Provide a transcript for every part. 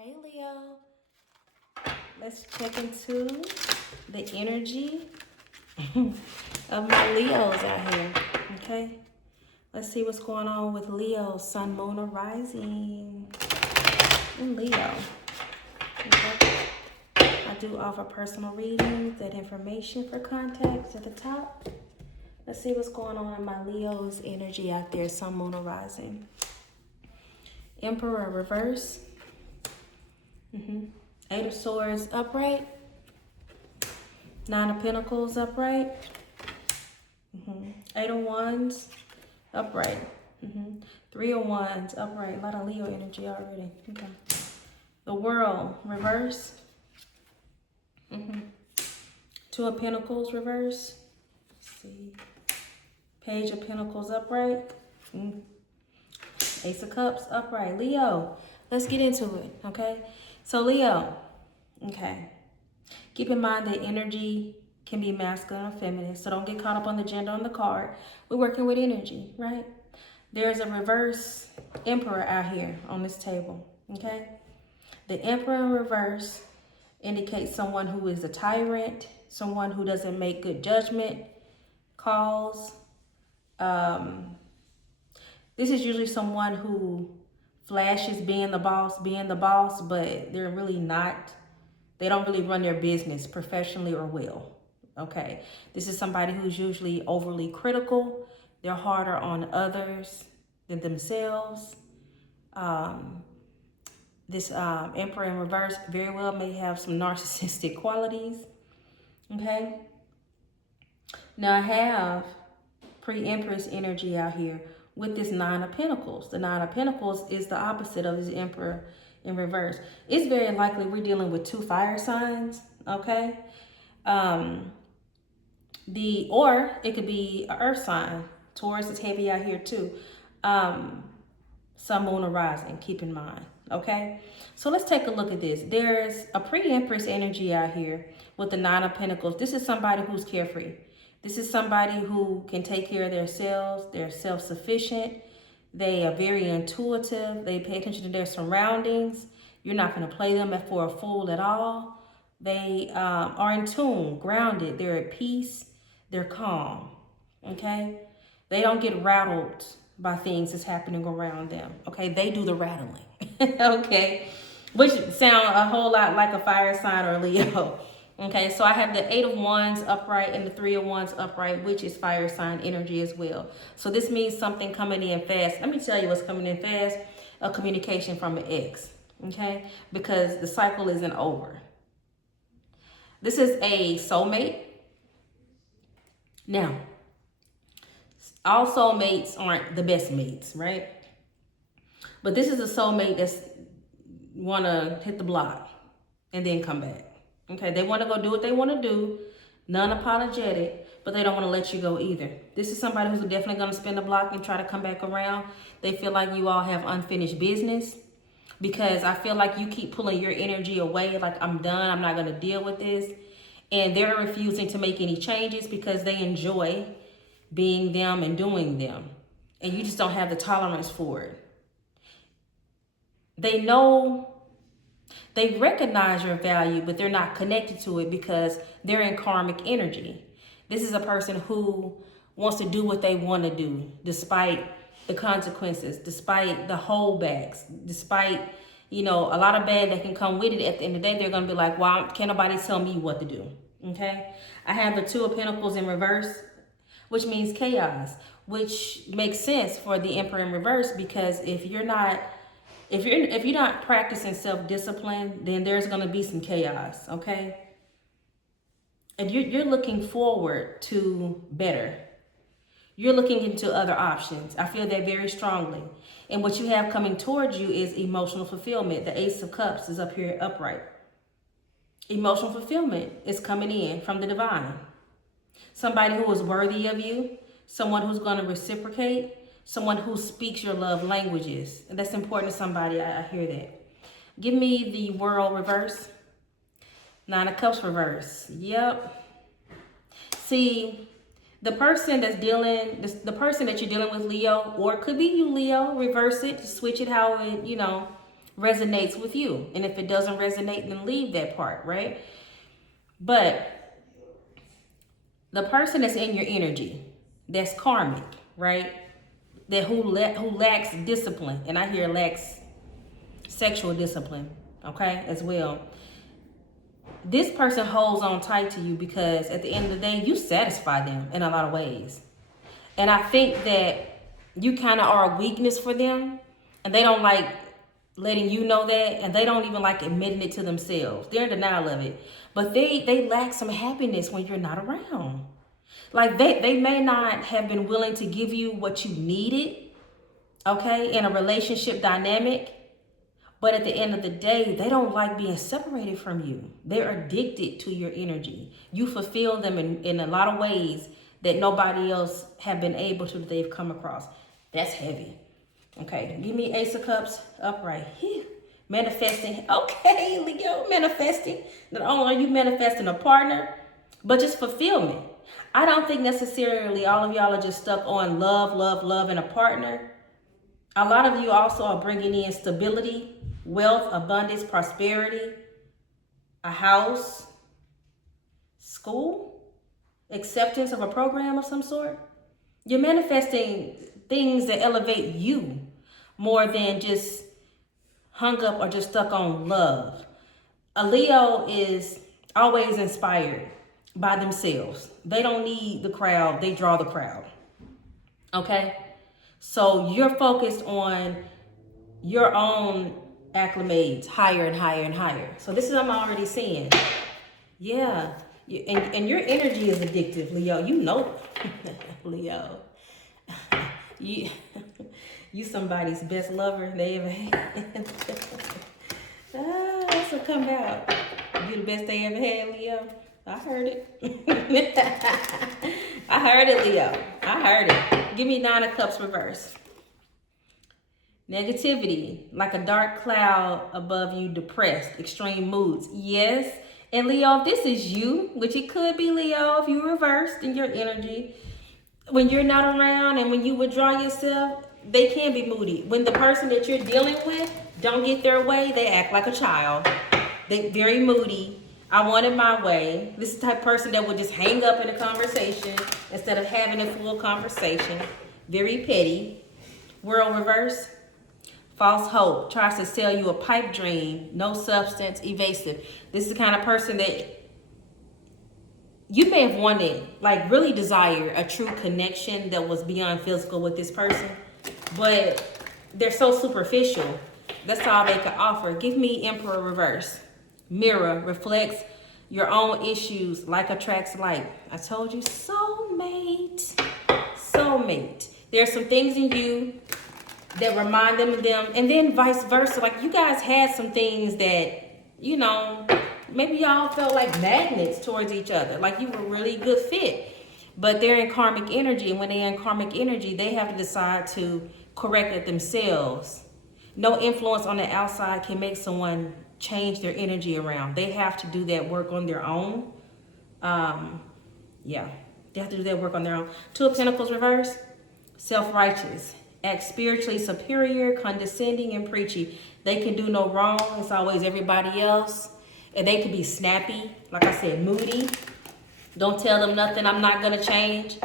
Hey Leo, let's check into the energy of my Leos out here, okay? Let's see what's going on with Leo, Sun, Moon, or Rising in Leo, okay? I do offer personal readings, that information for contacts at the top. Let's see what's going on in my Leo's energy out there, Sun, Moon, or Rising. Emperor reverse. Eight of Swords upright. Nine of Pentacles upright. Eight of Wands upright. Three of Wands upright. A lot of Leo energy already. Okay. The World reverse. Two of Pentacles reverse. Let's see. Page of Pentacles upright. Ace of Cups upright. Leo, let's get into it, okay? So Leo, okay, keep in mind that energy can be masculine or feminine, so don't get caught up on the gender on the card. We're working with energy, right? There's a reverse Emperor out here on this table, okay? The Emperor in reverse indicates someone who is a tyrant, someone who doesn't make good judgment calls. This is usually someone who flashes being the boss, but they're really not. They don't really run their business professionally or well, okay? This is somebody who's usually overly critical. They're harder on others than themselves. This Emperor in reverse very well may have some narcissistic qualities, okay? Now I have pre-Empress energy out here with this Nine of Pentacles. The Nine of Pentacles is the opposite of this Emperor in reverse. It's very likely we're dealing with two fire signs, okay? Or it could be an earth sign. Taurus is heavy out here too. Sun, Moon, or Rising, keep in mind, okay? So let's take a look at this. There's a pre-Empress energy out here with the Nine of Pentacles. This is somebody who's carefree. This is somebody who can take care of themselves. They're self-sufficient. They are very intuitive. They pay attention to their surroundings. You're not going to play them for a fool at all. They are in tune, grounded. They're at peace. They're calm, okay? They don't get rattled by things that's happening around them, okay? They do the rattling, okay? Which sound a whole lot like a fire sign or a Leo. Okay, so I have the Eight of Wands upright and the Three of Wands upright, which is fire sign energy as well. So this means something coming in fast. Let me tell you what's coming in fast. A communication from an ex, okay? Because the cycle isn't over. This is a soulmate. Now, all soulmates aren't the best mates, right? But this is a soulmate that's want to hit the block and then come back. Okay, they want to go do what they want to do, non-apologetic, but they don't want to let you go either. This is somebody who's definitely going to spin the block and try to come back around. They feel like you all have unfinished business because I feel like you keep pulling your energy away, like I'm done, I'm not going to deal with this. And they're refusing to make any changes because they enjoy being them and doing them. And you just don't have the tolerance for it. They recognize your value, but they're not connected to it because they're in karmic energy. This is a person who wants to do what they want to do, despite the consequences, despite the holdbacks, despite, a lot of bad that can come with it. At the end of the day, they're going to be like, well, can't nobody tell me what to do, okay? I have the Two of Pentacles in reverse, which means chaos, which makes sense for the Emperor in reverse because if you're not practicing self-discipline, then there's going to be some chaos, okay? And you're looking forward to better. You're looking into other options. I feel that very strongly. And what you have coming towards you is emotional fulfillment. The Ace of Cups is up here upright. Emotional fulfillment is coming in from the divine. Somebody who is worthy of you, someone who's going to reciprocate, someone who speaks your love languages. And that's important to somebody. I hear that. Give me the World reverse. Nine of Cups reverse. Yep. See, the person that you're dealing with, Leo, or it could be you, Leo, reverse it, switch it how it, resonates with you. And if it doesn't resonate, then leave that part, right? But the person that's in your energy, that's karmic, right? That who lacks discipline, and I hear lacks sexual discipline, okay, as well. This person holds on tight to you because at the end of the day, you satisfy them in a lot of ways. And I think that you kind of are a weakness for them, and they don't like letting you know that, and they don't even like admitting it to themselves. They're in denial of it. But they lack some happiness when you're not around. Like they may not have been willing to give you what you needed, okay, in a relationship dynamic. But at the end of the day, they don't like being separated from you. They're addicted to your energy. You fulfill them in a lot of ways that nobody else have been able to, that they've come across. That's heavy. Okay, give me Ace of Cups upright. Manifesting. Okay, Leo, manifesting. Not only are you manifesting a partner, but just fulfillment. I don't think necessarily all of y'all are just stuck on love, love, love, and a partner. A lot of you also are bringing in stability, wealth, abundance, prosperity, a house, school, acceptance of a program of some sort. You're manifesting things that elevate you more than just hung up or just stuck on love. A Leo is always inspired by themselves. They don't need the crowd, they draw the crowd. Okay? So you're focused on your own acclimates higher and higher and higher. So this is what I'm already seeing. Yeah. And your energy is addictive, Leo. You know, Leo. You somebody's best lover they ever had. That's what come out. You the best they ever had, Leo. I heard it. I heard it, Leo. I heard it. Give me Nine of Cups reverse. Negativity, like a dark cloud above you, depressed, extreme moods. Yes. And Leo, if this is you, which it could be, Leo, if you reversed in your energy, when you're not around and when you withdraw yourself, they can be moody. When the person that you're dealing with don't get their way, they act like a child. They very moody. I want it my way. This is the type of person that would just hang up in a conversation instead of having a full conversation. Very petty. World reverse. False hope. Tries to sell you a pipe dream. No substance. Evasive. This is the kind of person that you may have wanted, like really desire a true connection that was beyond physical with this person. But they're so superficial. That's all they could offer. Give me Emperor reverse. Mirror reflects your own issues, like attracts like. I told you, soulmate. Soulmate. There's some things in you that remind them of them, and then vice versa. Like you guys had some things that, you know, maybe y'all felt like magnets towards each other. Like you were really a good fit. But they're in karmic energy, and when they're in karmic energy, they have to decide to correct it themselves. No influence on the outside can make someone change their energy around. They have to do that work on their own. Yeah, they have to do that work on their own. Two of Pentacles reverse. Self-righteous. Act spiritually superior, condescending, and preachy. They can do no wrong. It's always everybody else. And they can be snappy. Like I said, moody. Don't tell them nothing. I'm not going to change.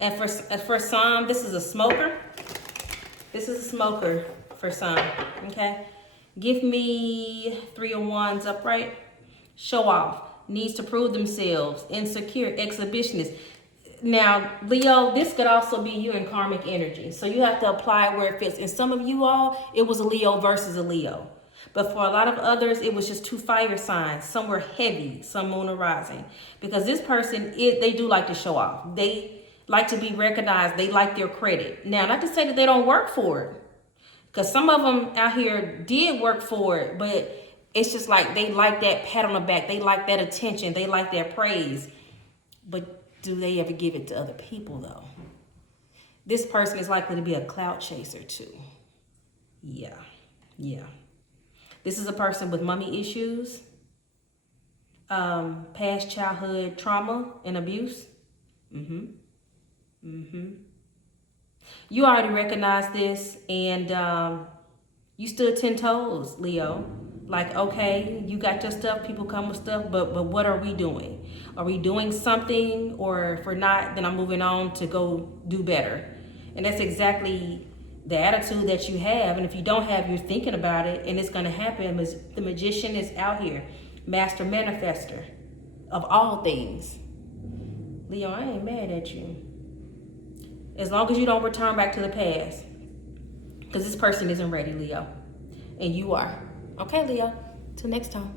And for some, this is a smoker. This is a smoker for some. Okay. Give me Three of Wands upright. Show off. Needs to prove themselves. Insecure. Exhibitionist. Now, Leo, this could also be you in karmic energy. So you have to apply it where it fits. And some of you all, it was a Leo versus a Leo. But for a lot of others, it was just two fire signs. Some were heavy, some moon or rising. Because this person, they do like to show off. They like to be recognized. They like their credit. Now, not to say that they don't work for it. Because some of them out here did work for it. But it's just like they like that pat on the back. They like that attention. They like that praise. But do they ever give it to other people, though? This person is likely to be a clout chaser, too. Yeah. This is a person with mommy issues, past childhood trauma and abuse. You already recognize this, and You stood 10 toes, Leo. Like, okay, you got your stuff, people come with stuff, but what are we doing? Are we doing something? Or if we're not, then I'm moving on to go do better. And that's exactly the attitude that you have. And if you don't have, you're thinking about it, and it's going to happen. The magician is out here, master manifester of all things. Leo, I ain't mad at you. As long as you don't return back to the past. Because this person isn't ready, Leo. And you are. Okay, Leo. Till next time.